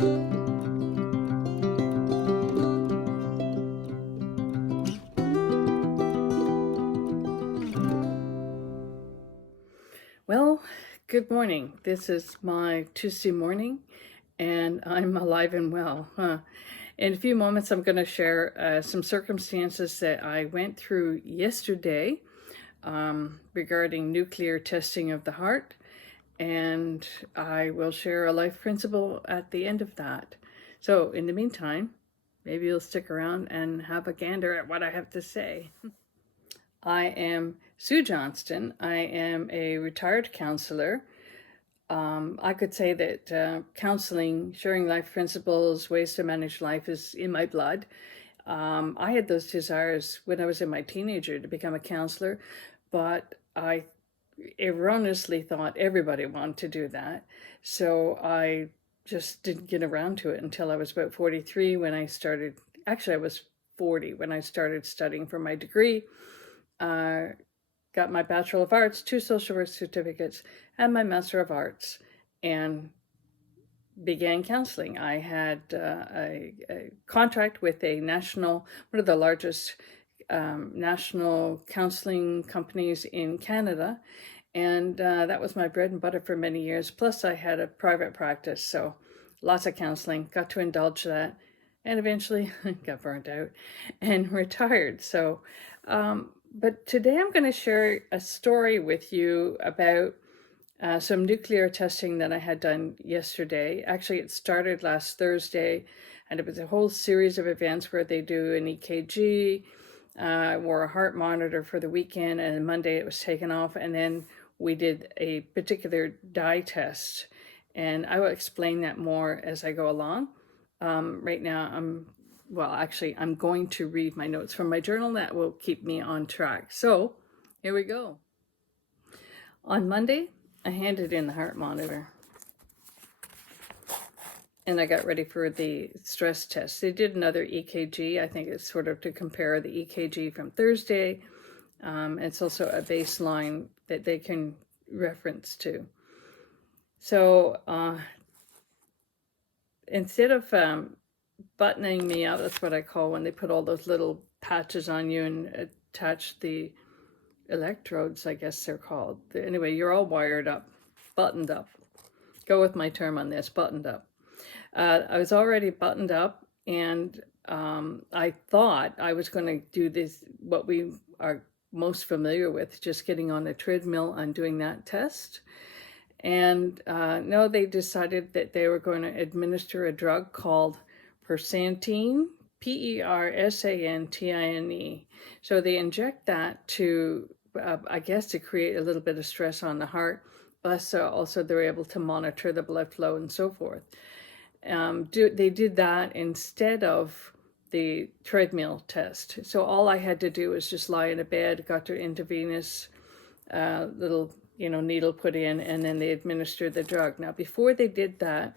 Well, good morning. This is my Tuesday morning, and I'm alive and well. In a few moments, I'm going to share some circumstances that I went through yesterday regarding nuclear testing of the heart, and I will share a life principle at the end of that. So, in the meantime, maybe you'll stick around and have a gander at what I have to say. I am Sue Johnston. I am a retired counselor. I could say that counseling, sharing life principles, ways to manage life is in my blood. I had those desires when I was in my teenager to become a counselor, but I erroneously thought everybody wanted to do that. So I just didn't get around to it until I was about 43 when I started. Actually, I was 40 when I started studying for my degree. Got my Bachelor of Arts, 2 social work certificates, and my Master of Arts, and began counseling. I had a contract with one of the largest national counseling companies in Canada, and that was my bread and butter for many years. Plus, I had a private practice, so lots of counseling, got to indulge that, and eventually got burnt out and retired. So, but today I'm going to share a story with you about some nuclear testing that I had done yesterday. Actually, it started last Thursday, and it was a whole series of events where they do an EKG, wore a heart monitor for the weekend, and Monday it was taken off, and then we did a particular dye test. And I will explain that more as I go along. Right now, I'm going to read my notes from my journal. That will keep me on track. So, here we go. On Monday, I handed in the heart monitor. And I got ready for the stress test. They did another EKG. I think it's sort of to compare the EKG from Thursday. It's also a baseline that they can reference to. So, instead of buttoning me up, that's what I call when they put all those little patches on you and attach the electrodes, I guess they're called. Anyway, you're all wired up, buttoned up. Go with my term on this, buttoned up. I was already buttoned up, and I thought I was going to do this, what we are most familiar with, just getting on a treadmill and doing that test. And no, they decided that they were going to administer a drug called persantine, Persantine. So they inject that to, I guess, to create a little bit of stress on the heart, plus also they're able to monitor the blood flow and so forth. They did that instead of the treadmill test. So all I had to do was just lie in a bed, got their intravenous little needle put in, and then they administered the drug. Now, before they did that,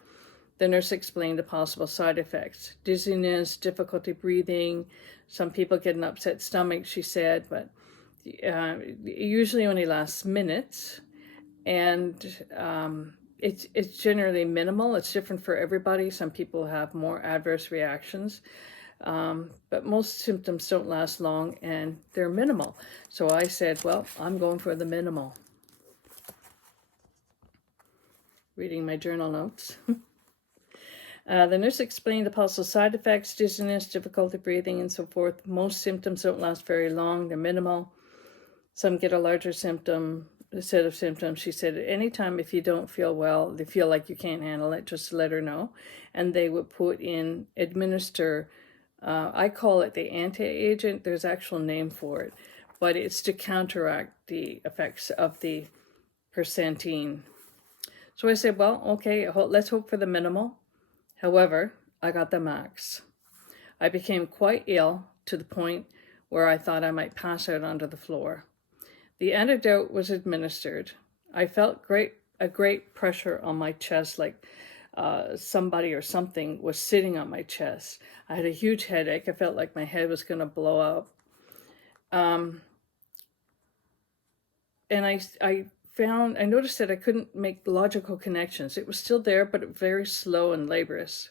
the nurse explained the possible side effects: dizziness, difficulty breathing. Some people get an upset stomach, she said, but it usually only lasts minutes, and it's generally minimal. It's different for everybody. Some people have more adverse reactions, but most symptoms don't last long, and they're minimal. So I said, well, I'm going for the minimal. Reading my journal notes. The nurse explained the possible side effects: dizziness, difficulty breathing, and so forth. Most symptoms don't last very long. They're minimal. Some get a larger set of symptoms. She said, at any time if you don't feel well, they feel like you can't handle it, just let her know. And they would administer, I call it the anti-agent. There's actual name for it, but it's to counteract the effects of the persantine. So I said, well, okay, let's hope for the minimal. However, I got the max. I became quite ill to the point where I thought I might pass out onto the floor. The antidote was administered. I felt a great pressure on my chest, like somebody or something was sitting on my chest. I had a huge headache. I felt like my head was going to blow up. And I noticed that I couldn't make logical connections. It was still there, but very slow and laborious.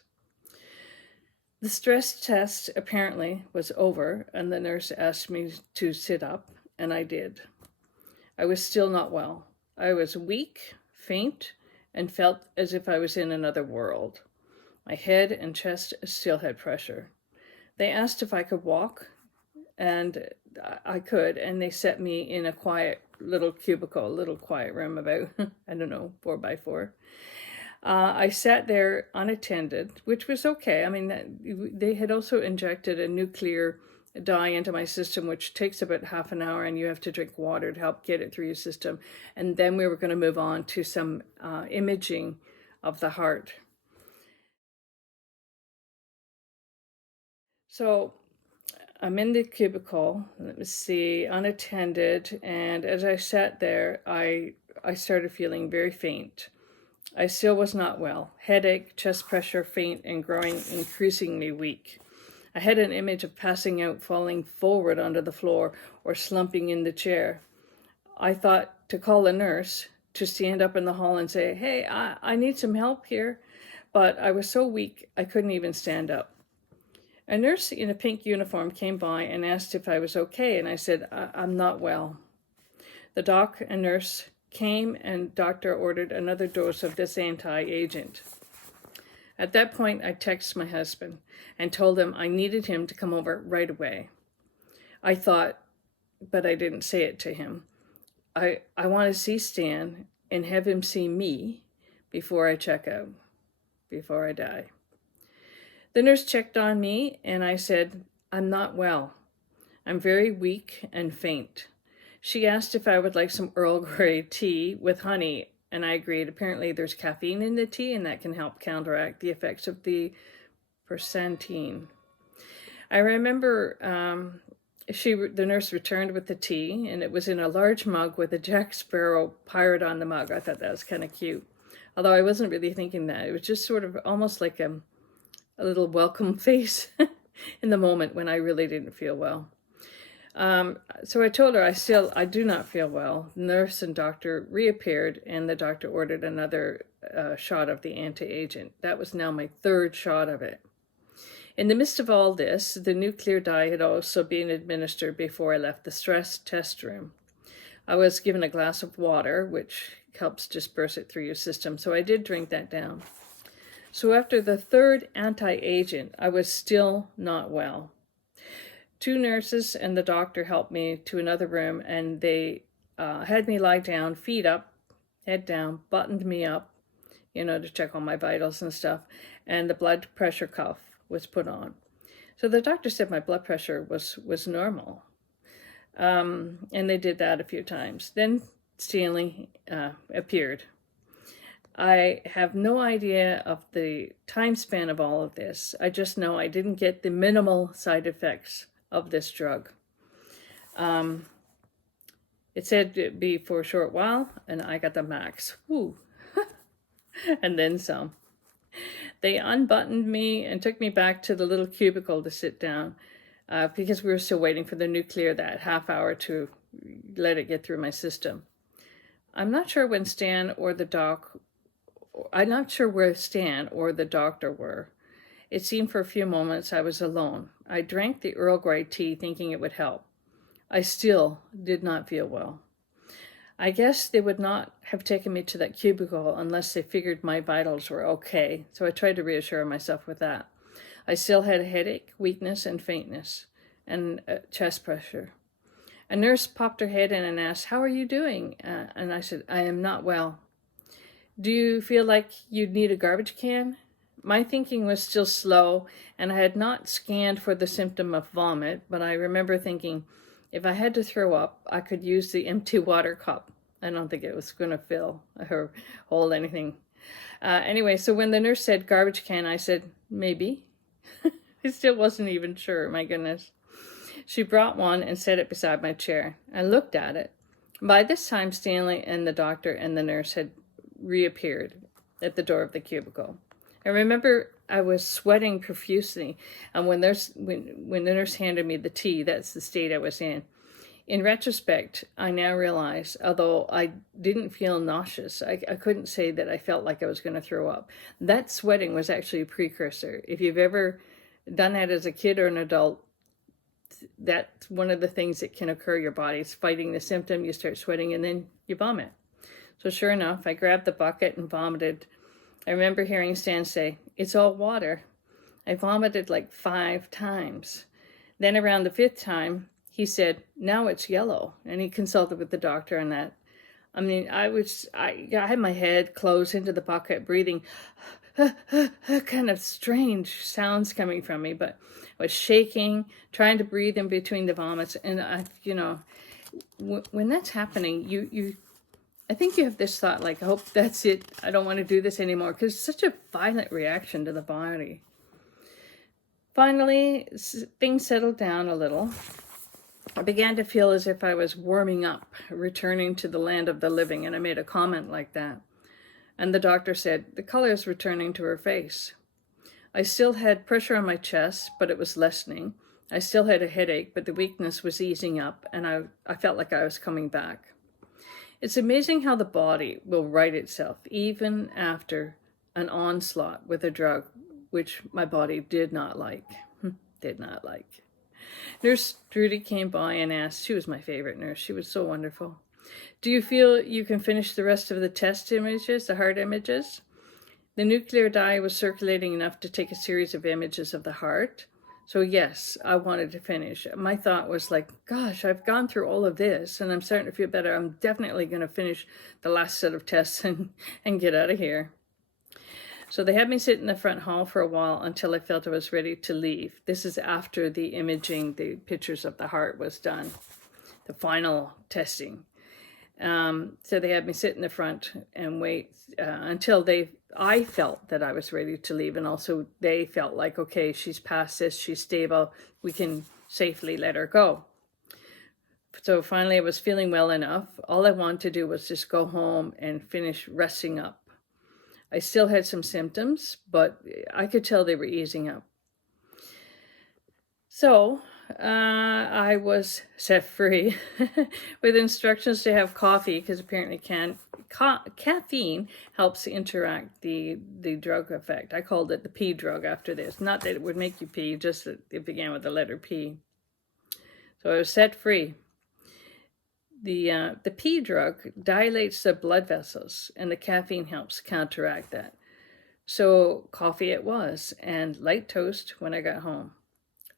The stress test apparently was over, and the nurse asked me to sit up, and I did. I was still not well. I was weak, faint, and felt as if I was in another world. My head and chest still had pressure. They asked if I could walk, and I could, and they set me in a quiet little cubicle, a little quiet room about, I don't know, 4x4. I sat there unattended, which was okay. I mean, they had also injected a nuclear dye into my system, which takes about half an hour, and you have to drink water to help get it through your system. And then we were going to move on to some imaging of the heart. So I'm in the cubicle, let me see, unattended, and as I sat there, I started feeling very faint. I still was not well. Headache, chest pressure, faint, and growing increasingly weak. I had an image of passing out, falling forward onto the floor, or slumping in the chair. I thought to call a nurse to stand up in the hall and say, "Hey, I need some help here." But I was so weak, I couldn't even stand up. A nurse in a pink uniform came by and asked if I was okay, and I said, I'm not well. The doc and nurse came, and doctor ordered another dose of this anti-agent. At that point, I texted my husband and told him I needed him to come over right away. I thought, but I didn't say it to him, I want to see Stan and have him see me before I check out, before I die. The nurse checked on me, and I said, I'm not well. I'm very weak and faint. She asked if I would like some Earl Grey tea with honey, and I agreed. Apparently there's caffeine in the tea, and that can help counteract the effects of the persantine. I remember the nurse returned with the tea, and it was in a large mug with a Jack Sparrow pirate on the mug. I thought that was kind of cute, although I wasn't really thinking that. It was just sort of almost like a little welcome face in the moment when I really didn't feel well. So I told her I do not feel well. Nurse and doctor reappeared, and the doctor ordered another shot of the anti-agent. That was now my third shot of it. In the midst of all this, the nuclear dye had also been administered before I left the stress test room. I was given a glass of water, which helps disperse it through your system, so I did drink that down. So after the third anti-agent, I was still not well. 2 nurses and the doctor helped me to another room, and they had me lie down, feet up, head down, buttoned me up, to check on my vitals and stuff, and the blood pressure cuff was put on. So the doctor said my blood pressure was normal, and they did that a few times. Then Stanley appeared. I have no idea of the time span of all of this. I just know I didn't get the minimal side effects of this drug. It said it'd be for a short while, and I got the max. Woo! And then some. They unbuttoned me and took me back to the little cubicle to sit down because we were still waiting for the nuclear, that half hour to let it get through my system. I'm not sure where Stan or the doctor were. It seemed for a few moments I was alone. I drank the Earl Grey tea thinking it would help. I still did not feel well. I guess they would not have taken me to that cubicle unless they figured my vitals were okay, so I tried to reassure myself with that. I still had a headache, weakness, and faintness, and chest pressure. A nurse popped her head in and asked, "How are you doing?" And I said, "I am not well." "Do you feel like you'd need a garbage can?" My thinking was still slow, and I had not scanned for the symptom of vomit, but I remember thinking, if I had to throw up, I could use the empty water cup. I don't think it was going to fill or hold anything. Anyway, so when the nurse said garbage can, I said, maybe. I still wasn't even sure, my goodness. She brought one and set it beside my chair. I looked at it. By this time, Stanley and the doctor and the nurse had reappeared at the door of the cubicle. I remember I was sweating profusely, and when the nurse handed me the tea, that's the state I was in. In retrospect, I now realize, although I didn't feel nauseous, I couldn't say that I felt like I was going to throw up. That sweating was actually a precursor. If you've ever done that as a kid or an adult, that's one of the things that can occur. Your body's fighting the symptom, you start sweating, and then you vomit. So sure enough, I grabbed the bucket and vomited. I remember hearing Stan say, "It's all water." I vomited like 5 times. Then around the 5th time, he said, "Now it's yellow." And he consulted with the doctor on that. I mean, I had my head closed into the bucket, breathing kind of strange sounds coming from me, but I was shaking, trying to breathe in between the vomits. And when that's happening, I think you have this thought, like, I hope that's it. I don't want to do this anymore, because it's such a violent reaction to the body. Finally, things settled down a little. I began to feel as if I was warming up, returning to the land of the living, and I made a comment like that. And the doctor said, "The color is returning to her face." I still had pressure on my chest, but it was lessening. I still had a headache, but the weakness was easing up, and I felt like I was coming back. It's amazing how the body will right itself, even after an onslaught with a drug, which my body did not like. Did not like. Nurse Trudy came by and asked, she was my favorite nurse, she was so wonderful, "Do you feel you can finish the rest of the test images, the heart images?" The nuclear dye was circulating enough to take a series of images of the heart. So yes, I wanted to finish. My thought was like, gosh, I've gone through all of this and I'm starting to feel better. I'm definitely going to finish the last set of tests and get out of here. So they had me sit in the front hall for a while until I felt I was ready to leave. This is after the imaging, the pictures of the heart was done, the final testing. So they had me sit in the front and wait until I felt that I was ready to leave. And also they felt like, okay, she's past this, she's stable, we can safely let her go. So finally I was feeling well enough. All I wanted to do was just go home and finish resting up. I still had some symptoms, but I could tell they were easing up. So I was set free with instructions to have coffee, because apparently caffeine helps interact the drug effect. I called it the P drug after this. Not that it would make you pee, just that it began with the letter P. So I was set free. The P drug dilates the blood vessels, and the caffeine helps counteract that. So coffee it was, and light toast when I got home.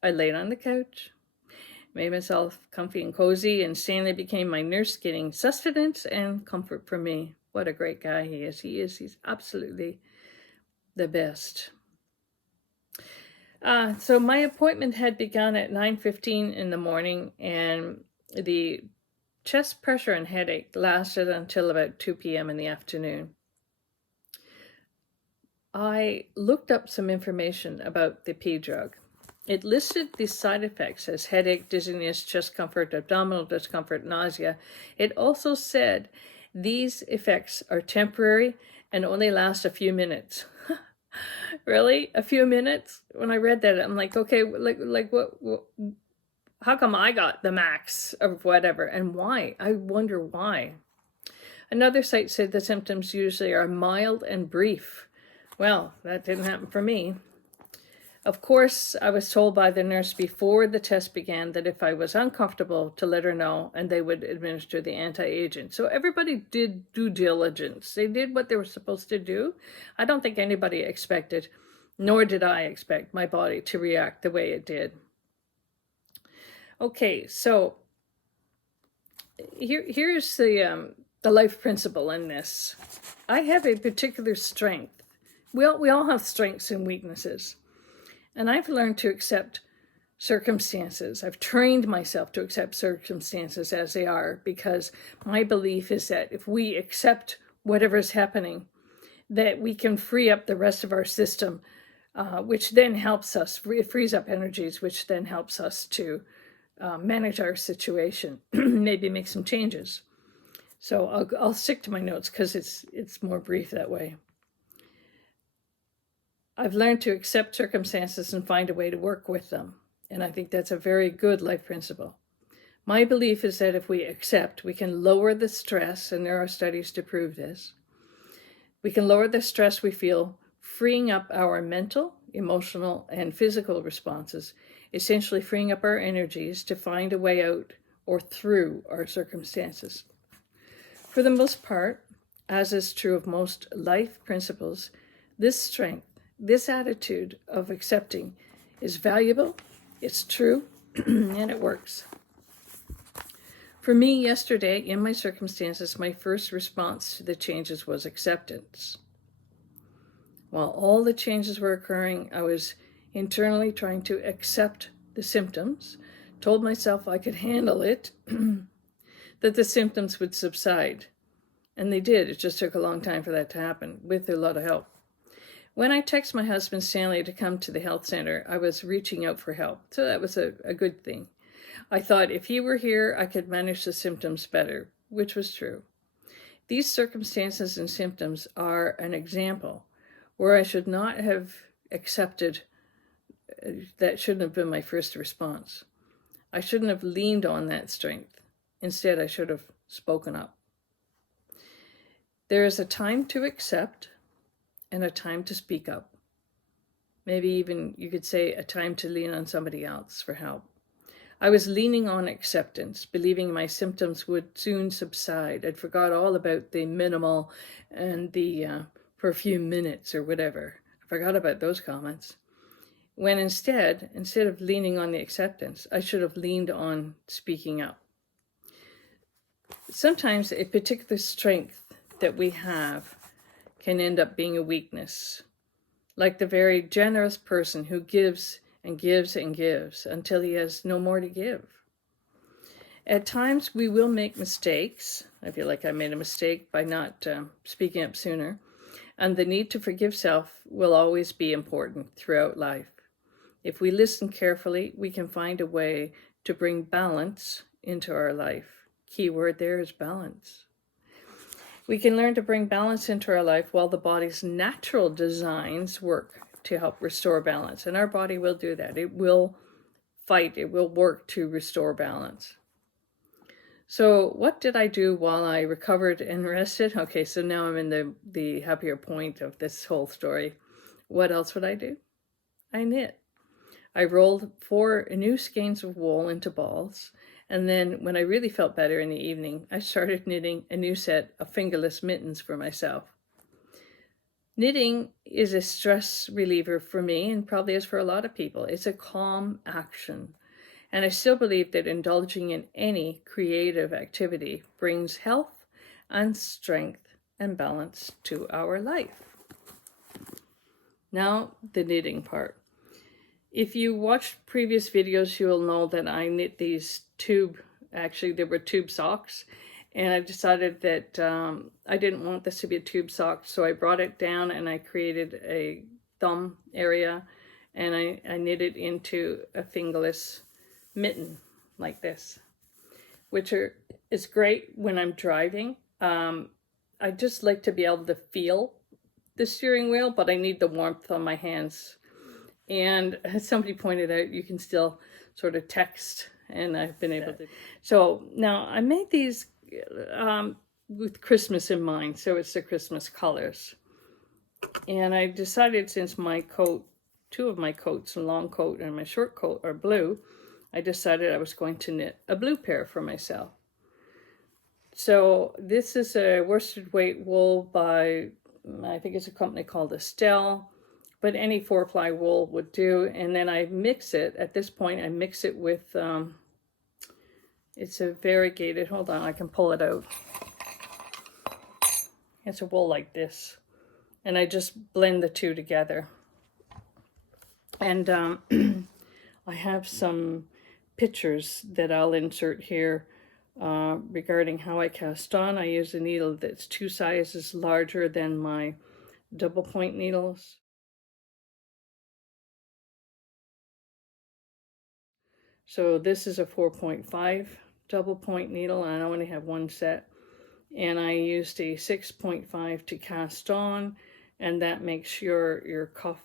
I laid on the couch, made myself comfy and cozy, and Stanley became my nurse, getting sustenance and comfort from me. What a great guy he is. He's absolutely the best. So my appointment had begun at 9:15 in the morning, and the chest pressure and headache lasted until about 2 p.m. in the afternoon. I looked up some information about the P drug. It listed the side effects as headache, dizziness, chest discomfort, abdominal discomfort, nausea. It also said these effects are temporary and only last a few minutes. Really? A few minutes? When I read that, I'm like, okay, like what how come I got the max of whatever, and why? I wonder why. Another site said the symptoms usually are mild and brief. Well, that didn't happen for me. Of course, I was told by the nurse before the test began that if I was uncomfortable, to let her know, and they would administer the anti-agent. So everybody did due diligence. They did what they were supposed to do. I don't think anybody expected, nor did I expect, my body to react the way it did. Okay, so here's the life principle in this. I have a particular strength. We all have strengths and weaknesses. And I've learned to accept circumstances. I've trained myself to accept circumstances as they are, because my belief is that if we accept whatever is happening, that we can free up the rest of our system, which then helps us, it frees up energies, which then helps us to manage our situation, maybe make some changes. So I'll stick to my notes because it's more brief that way. I've learned to accept circumstances and find a way to work with them. And I think that's a very good life principle. My belief is that if we accept, we can lower the stress, and there are studies to prove this. We can lower the stress we feel, freeing up our mental, emotional, and physical responses, essentially freeing up our energies to find a way out or through our circumstances. For the most part, as is true of most life principles, this strength, this attitude of accepting is valuable, it's true, and it works. For me, yesterday, in my circumstances, my first response to the changes was acceptance. While all the changes were occurring, I was internally trying to accept the symptoms, told myself I could handle it, that the symptoms would subside. And they did. It just took a long time for that to happen, with a lot of help. When I texted my husband Stanley to come to the health center, I was reaching out for help. So that was a good thing. I thought if he were here, I could manage the symptoms better, which was true. These circumstances and symptoms are an example where I should not have accepted. That shouldn't have been my first response. I shouldn't have leaned on that strength. Instead, I should have spoken up. There is a time to accept and a time to speak up. Maybe even you could say a time to lean on somebody else for help. I was leaning on acceptance, believing my symptoms would soon subside. I'd forgot all about the minimal and the for a few minutes or whatever. I forgot about those comments. When instead of leaning on the acceptance, I should have leaned on speaking up. Sometimes a particular strength that we have can end up being a weakness, like the very generous person who gives and gives and gives until he has no more to give. At times we will make mistakes. I feel like I made a mistake by not speaking up sooner, and the need to forgive self will always be important throughout life. If we listen carefully, we can find a way to bring balance into our life. Key word there is balance. We can learn to bring balance into our life while the body's natural designs work to help restore balance. And our body will do that. It will fight. It will work to restore balance. So what did I do while I recovered and rested? Okay, so now I'm in the happier point of this whole story. What else would I do? I knit. I rolled 4 new skeins of wool into balls. And then when I really felt better in the evening, I started knitting a new set of fingerless mittens for myself. Knitting is a stress reliever for me and probably is for a lot of people. It's a calm action. And I still believe that indulging in any creative activity brings health and strength and balance to our life. Now, the knitting part. If you watched previous videos, you'll know that I knit these they were tube socks, and I decided that I didn't want this to be a tube sock, so I brought it down and I created a thumb area, and I knit it into a fingerless mitten like this, which is great when I'm driving. I just like to be able to feel the steering wheel, but I need the warmth on my hands. And as somebody pointed out, you can still sort of text, and I've been able to. So now I made these with Christmas in mind, so it's the Christmas colors. And I decided, since my coat, 2 of my coats, a long coat and my short coat, are blue, I decided I was going to knit a blue pair for myself. So this is a worsted weight wool by, I think it's a company called Estelle. But any 4-ply wool would do. And then I mix it. At this point, I mix it with, it's a variegated, hold on, I can pull it out. It's a wool like this. And I just blend the 2 together. And I have some pictures that I'll insert here regarding how I cast on. I use a needle that's 2 sizes larger than my double point needles. So this is a 4.5 double point needle, and I only have 1 set. And I used a 6.5 to cast on, and that makes your cuff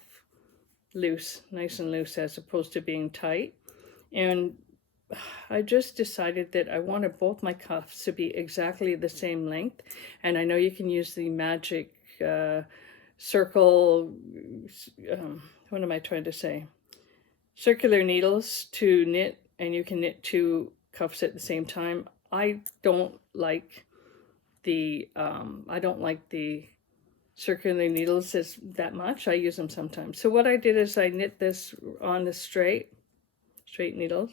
loose, nice and loose, as opposed to being tight. And I just decided that I wanted both my cuffs to be exactly the same length. And I know you can use the magic circle, what am I trying to say? Circular needles to knit, and you can knit 2 cuffs at the same time. I don't like the circular needles as that much. I use them sometimes. So what I did is I knit this on the straight needles,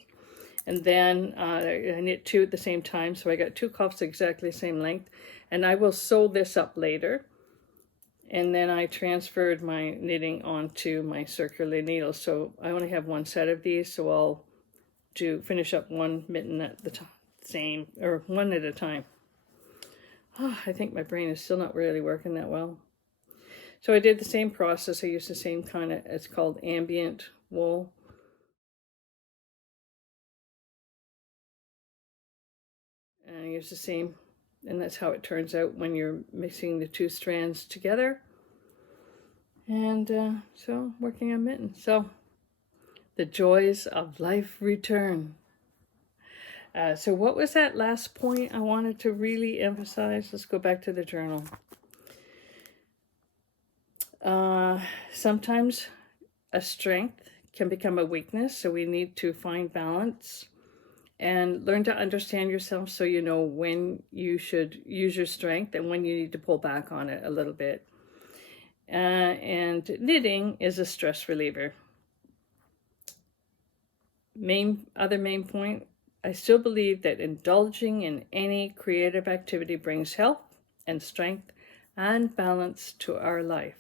and then I knit 2 at the same time. So I got 2 cuffs exactly the same length, and I will sew this up later. And then I transferred my knitting onto my circular needles. So I only have 1 set of these, so I'll finish up 1 mitten at the same, or 1 at a time. Oh, I think my brain is still not really working that well. So I did the same process. I used the same kind of, it's called ambient wool. And I use the same, and that's how it turns out when you're mixing the 2 strands together. And so working on mittens. So the joys of life return. So what was that last point I wanted to really emphasize? Let's go back to the journal. Sometimes a strength can become a weakness, so we need to find balance and learn to understand yourself so you know when you should use your strength and when you need to pull back on it a little bit. And knitting is a stress reliever. Other main point, I still believe that indulging in any creative activity brings health and strength and balance to our life.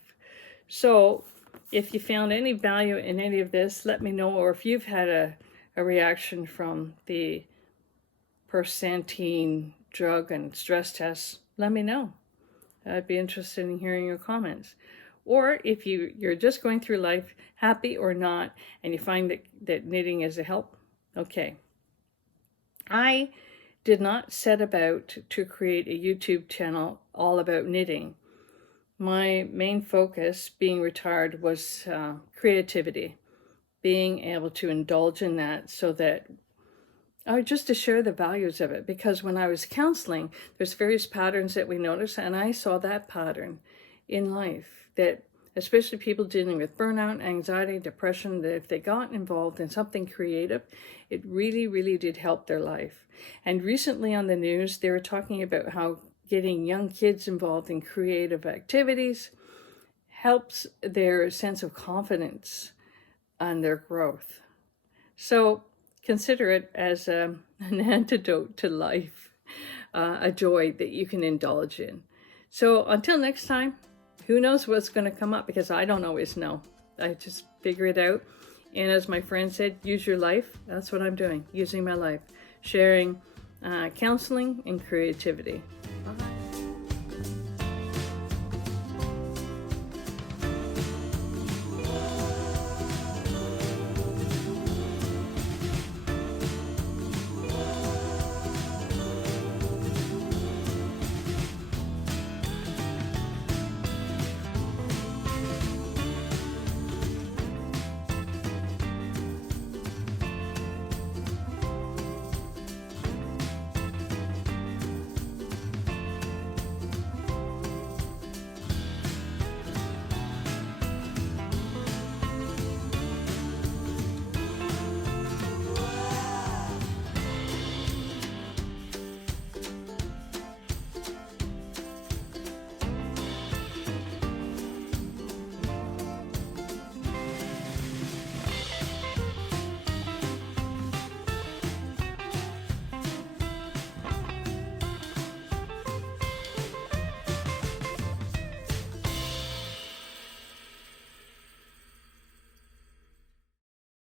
So if you found any value in any of this, let me know. Or if you've had a reaction from the Persantine drug and stress tests, let me know. I'd be interested in hearing your comments. Or if you're just going through life, happy or not, and you find that knitting is a help, okay. I did not set about to create a YouTube channel all about knitting. My main focus, being retired, was creativity, being able to indulge in that so that just to share the values of it. Because when I was counseling, there's various patterns that we notice, and I saw that pattern in life, that especially people dealing with burnout, anxiety, depression, that if they got involved in something creative, it really, really did help their life. And recently on the news, they were talking about how getting young kids involved in creative activities helps their sense of confidence and their growth. So consider it as an antidote to life, a joy that you can indulge in. So until next time, who knows what's going to come up, because I don't always know. I just figure it out. And as my friend said, use your life. That's what I'm doing, using my life, sharing counseling and creativity.